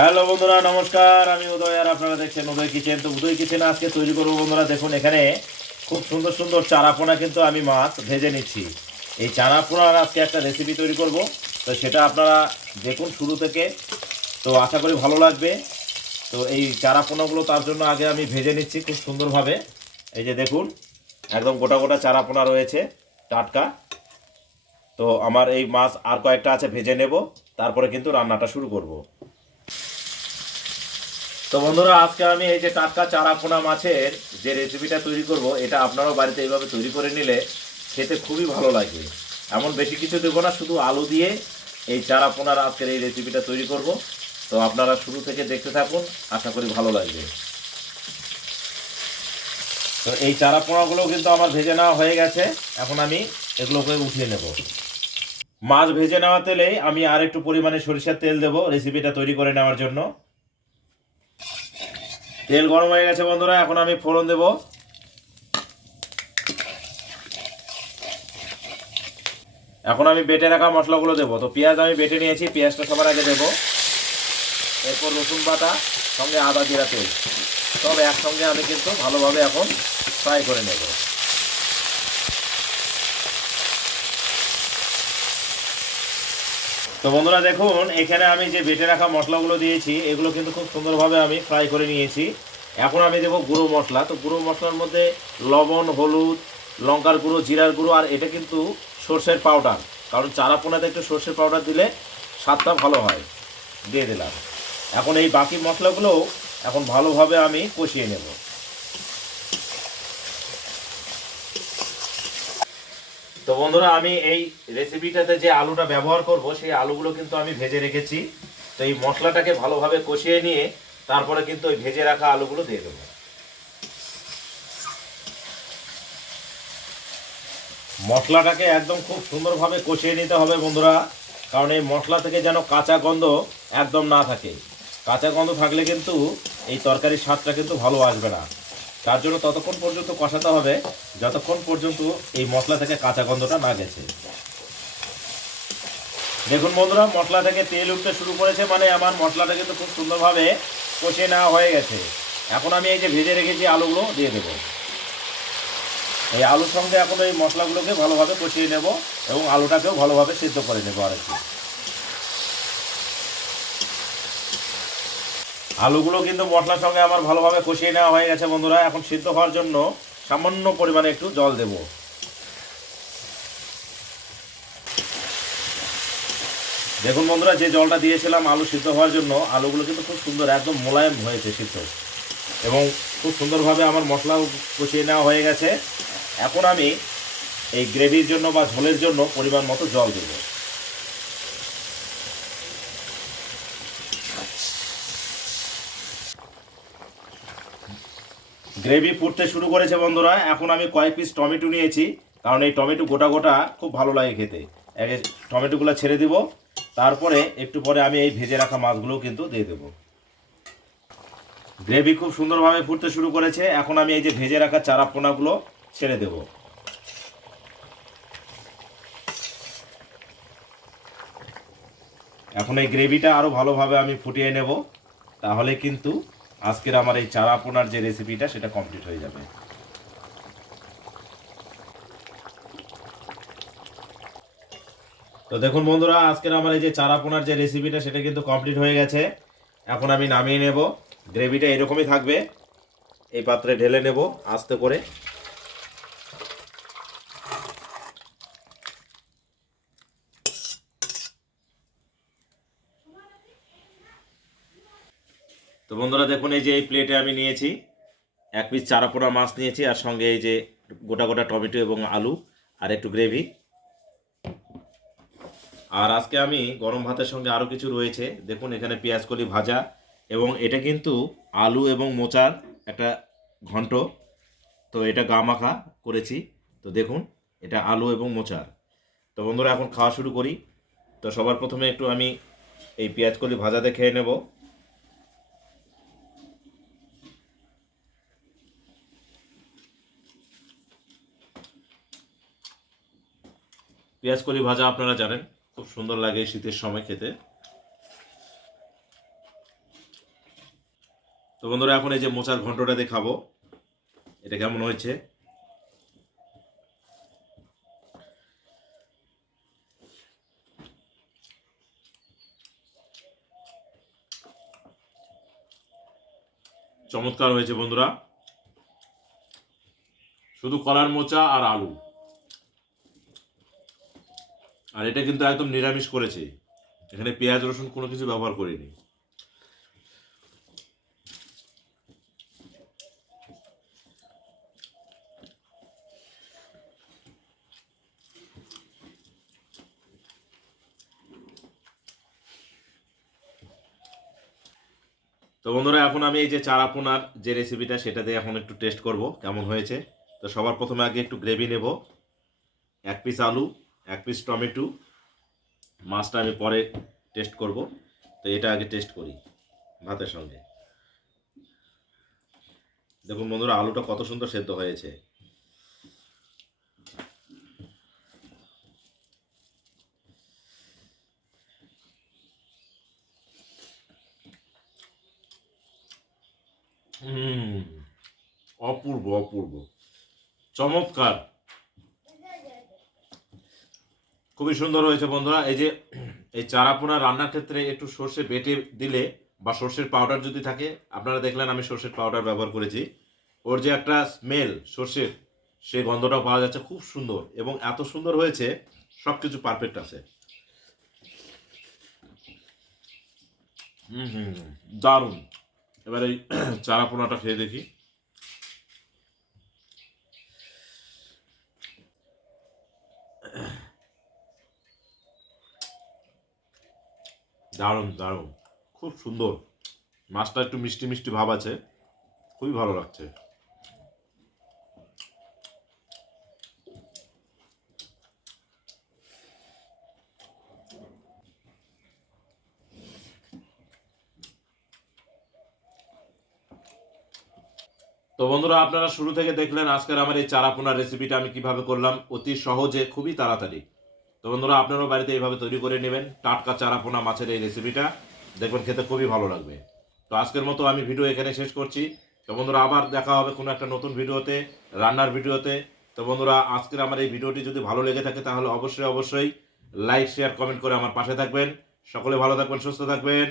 Hello বন্ধুরা, নমস্কার। আমি উদয় আর আপনারা দেখছেন উদয় কিচেন। তো উদয় কিচেন আজকে তৈরি করবো বন্ধুরা। দেখুন এখানে খুব সুন্দর সুন্দর চারাপোনা কিন্তু আমি মাছ ভেজে নিচ্ছি। এই চারাপোনার আজকে একটা রেসিপি তৈরি করব। তো সেটা আপনারা দেখুন শুরু থেকে, তো আশা করি ভালো লাগবে। তো এই চারাপোনাগুলো তার জন্য আগে আমি ভেজে নিচ্ছি খুব সুন্দরভাবে। এই যে দেখুন, একদম গোটা গোটা চারাপোনা রয়েছে, টাটকা। তো আমার এই মাছ আর কয়েকটা আছে, ভেজে নেব, তারপরে কিন্তু রান্নাটা শুরু করব। তো বন্ধুরা, আজকে আমি এই যে টাটকা চারাপোনা মাছের যে রেসিপিটা তৈরি করব, এটা আপনারাও বাড়িতে এইভাবে তৈরি করে নিলে খেতে খুবই ভালো লাগবে। এমন বেশি কিছু দেবো না, শুধু আলু দিয়ে এই চারাপোনার আজকের এই রেসিপিটা তৈরি করব। তো আপনারা শুরু থেকে দেখতে থাকুন, আশা করি ভালো লাগবে। তো এই চারাপোনাগুলো কিন্তু আমার ভেজে নেওয়া হয়ে গেছে। এখন আমি এগুলোকে উঠিয়ে নেব। মাছ ভেজে নেওয়া তেলেই আমি আর একটু পরিমাণে সরিষার তেল দেবো রেসিপিটা তৈরি করে নেওয়ার জন্য। তেল গরম হয়ে গেছে বন্ধুরা, এখন আমি ফোড়ন দেব। এখন আমি বেটে রাখা মশলাগুলো দেবো। তো পেঁয়াজ আমি বেটে নিয়েছি, পেঁয়াজটা সবার আগে দেবো। এরপর রসুন বাটা, সঙ্গে আদা জিরা পেস্ট, সব একসঙ্গে আমি কিন্তু ভালোভাবে এখন ফ্রাই করে নেব। তো বন্ধুরা দেখুন, এখানে আমি যে বেটে রাখা মশলাগুলো দিয়েছি, এগুলো কিন্তু খুব সুন্দরভাবে আমি ফ্রাই করে নিয়েছি। এখন আমি দেবো গুঁড়ো মশলা। তো গুঁড়ো মশলার মধ্যে লবণ, হলুদ, লঙ্কার গুঁড়ো, জিরার গুঁড়ো, আর এটা কিন্তু সর্ষের পাউডার। কারণ চারাপোনাতে একটু সর্ষের পাউডার দিলে স্বাদটা ভালো হয়, দিয়ে দিলাম। এখন এই বাকি মশলাগুলোও এখন ভালোভাবে আমি কষিয়ে নেব। তো বন্ধুরা, আমি এই রেসিপিটাতে যে আলুটা ব্যবহার করব, সেই আলুগুলো কিন্তু আমি ভেজে রেখেছি। তো এই মশলাটাকে ভালোভাবে কষিয়ে নিয়ে তারপরে কিন্তু ওই ভেজে রাখা আলুগুলো দিয়ে দেবো। মশলাটাকে একদম খুব সুন্দরভাবে কষিয়ে নিতে হবে বন্ধুরা, কারণ এই মশলা থেকে যেন কাঁচা গন্ধ একদম না থাকে। কাঁচা গন্ধ থাকলে কিন্তু এই তরকারির স্বাদটা কিন্তু ভালো আসবে না। তার জন্য ততক্ষণ পর্যন্ত কষাতে হবে যতক্ষণ পর্যন্ত এই মশলা থেকে কাঁচা গন্ধটা না গেছে। দেখুন বন্ধুরা, মশলা থেকে তেল উঠতে শুরু করেছে, মানে আমার মশলাটা কিন্তু খুব সুন্দরভাবে কষিয়ে নেওয়া হয়ে গেছে। এখন আমি এই যে ভেজে রেখেছি আলুগুলো দিয়ে দেবো। এই আলুর সঙ্গে এখন এই মশলাগুলোকে ভালোভাবে কষিয়ে নেব এবং আলুটাকেও ভালোভাবে সিদ্ধ করে নেবো আর কি। আলুগুলো কিন্তু মশলার সঙ্গে আমার ভালোভাবে কষিয়ে নেওয়া হয়ে গেছে বন্ধুরা। এখন সিদ্ধ হওয়ার জন্য সামান্য পরিমাণে একটু জল দেব। দেখুন বন্ধুরা, যে জলটা দিয়েছিলাম আলু সিদ্ধ হওয়ার জন্য, আলুগুলো কিন্তু খুব সুন্দর একদম মোলায়েম হয়েছে সিদ্ধ, এবং খুব সুন্দরভাবে আমার মশলাও কষিয়ে নেওয়া হয়ে গেছে। এখন আমি এই গ্রেভির জন্য বা ঝোলের জন্য পরিমাণ মতো জল দেব। গ্রেভি ফুটতে শুরু করেছে বন্ধুরা। এখন আমি কয়েক পিস টমেটো নিয়েছি, কারণ এই টমেটো গোটা গোটা খুব ভালো লাগে খেতে। আগে টমেটোগুলো ছেড়ে দিব, তারপরে একটু পরে আমি এই ভেজে রাখা মাছগুলোও কিন্তু দিয়ে দেবো। গ্রেভি খুব সুন্দরভাবে ফুটতে শুরু করেছে। এখন আমি এই যে ভেজে রাখা চারাপোনাগুলো ছেড়ে দেব। এখন এই গ্রেভিটা আরও ভালোভাবে আমি ফুটিয়ে নেব, তাহলে কিন্তু আজকের আমার এই চারাপোনার যে রেসিপিটা সেটা কমপ্লিট হয়ে যাবে। তো দেখুন বন্ধুরা, আজকের আমার এই যে চারাপোনার যে রেসিপিটা সেটা কিন্তু কমপ্লিট হয়ে গেছে। এখন আমি নামিয়ে নেব। গ্রেভিটা এরকমই থাকবে। এই পাত্রে ঢেলে নেব আস্তে করে। তো বন্ধুরা দেখুন, এই যে এই প্লেটে আমি নিয়েছি এক পিস চারাপোনা মাছ নিয়েছি, আর সঙ্গে এই যে গোটা গোটা টমেটো এবং আলু আর একটু গ্রেভি। আর আজকে আমি গরম ভাতের সঙ্গে আরও কিছু রয়েছে। দেখুন এখানে পেঁয়াজকলি ভাজা, এবং এটা কিন্তু আলু এবং মোচার একটা ঘন্ট। তো এটা গা মাখা করেছি। তো দেখুন, এটা আলু এবং মোচার। তো বন্ধুরা, এখন খাওয়া শুরু করি। তো সবার প্রথমে একটু আমি এই পেঁয়াজকলি ভাজাতে খেয়ে নেব। পেঁয়াজকলি ভাজা আপনারা জানেন খুব সুন্দর লাগে শীতের সময় খেতে। বন্ধুরা এখন এই যে মোচার ঘন্টটা দিয়ে খাবো, এটা কেমন হয়েছে। চমৎকার হয়েছে বন্ধুরা, শুধু কলার মোচা আর আলু, আর এটা কিন্তু একদম নিরামিষ করেছে, এখানে পেঁয়াজ রসুন কোনো কিছু ব্যবহার করিনি। তো বন্ধুরা এখন আমি এই যে চারাপোনার যে রেসিপিটা সেটা দিয়ে এখন একটু টেস্ট করব কেমন হয়েছে। তো সবার প্রথমে আগে একটু গ্রেভি নেব, 1 পিস আলু, 1 পিস টমেটো, মাছটা আমি পরে টেস্ট করব। তো এটা আগে টেস্ট করি ভাতের সঙ্গে। দেখুন বন্ধুরা আলুটা কত সুন্দর সেদ্ধ হয়েছে। অপূর্ব অপূর্ব, চমৎকার, খুবই সুন্দর হয়েছে বন্ধুরা। এই যে এই চারাপোনা রান্নার ক্ষেত্রে একটু সর্ষে বেটে দিলে বা সর্ষের পাউডার যদি থাকে, আপনারা দেখলেন আমি সর্ষের পাউডার ব্যবহার করেছি, ওর যে একটা স্মেল সর্ষের, সেই গন্ধটাও পাওয়া যাচ্ছে, খুব সুন্দর এবং এত সুন্দর হয়েছে, সব কিছু পারফেক্ট আছে। দারুণ। এবার এই চারাপোনাটা খেয়ে দেখি। দারুণ দারুণ, খুব সুন্দর, মাছটা একটু মিষ্টি মিষ্টি ভাব আছে, খুবই ভালো লাগছে। তো বন্ধুরা আপনারা শুরু থেকে দেখলেন আজকের আমার এই চারাপোনার রেসিপিটা আমি কিভাবে করলাম, অতি সহজে, খুবই তাড়াতাড়ি। তো বন্ধুরা আপনারাও বাড়িতে এইভাবে তৈরি করে নেবেন টাটকা চারাপোনা মাছের এই রেসিপিটা, দেখবেন খেতে খুবই ভালো লাগবে। তো আজকের মতো আমি ভিডিও এখানে শেষ করছি। তো বন্ধুরা আবার দেখা হবে কোনো একটা নতুন ভিডিওতে, রান্নার ভিডিওতে। তো বন্ধুরা আজকের আমার এই ভিডিওটি যদি ভালো লেগে থাকে তাহলে অবশ্যই অবশ্যই লাইক শেয়ার কমেন্ট করে আমার পাশে থাকবেন। সকলে ভালো থাকবেন, সুস্থ থাকবেন।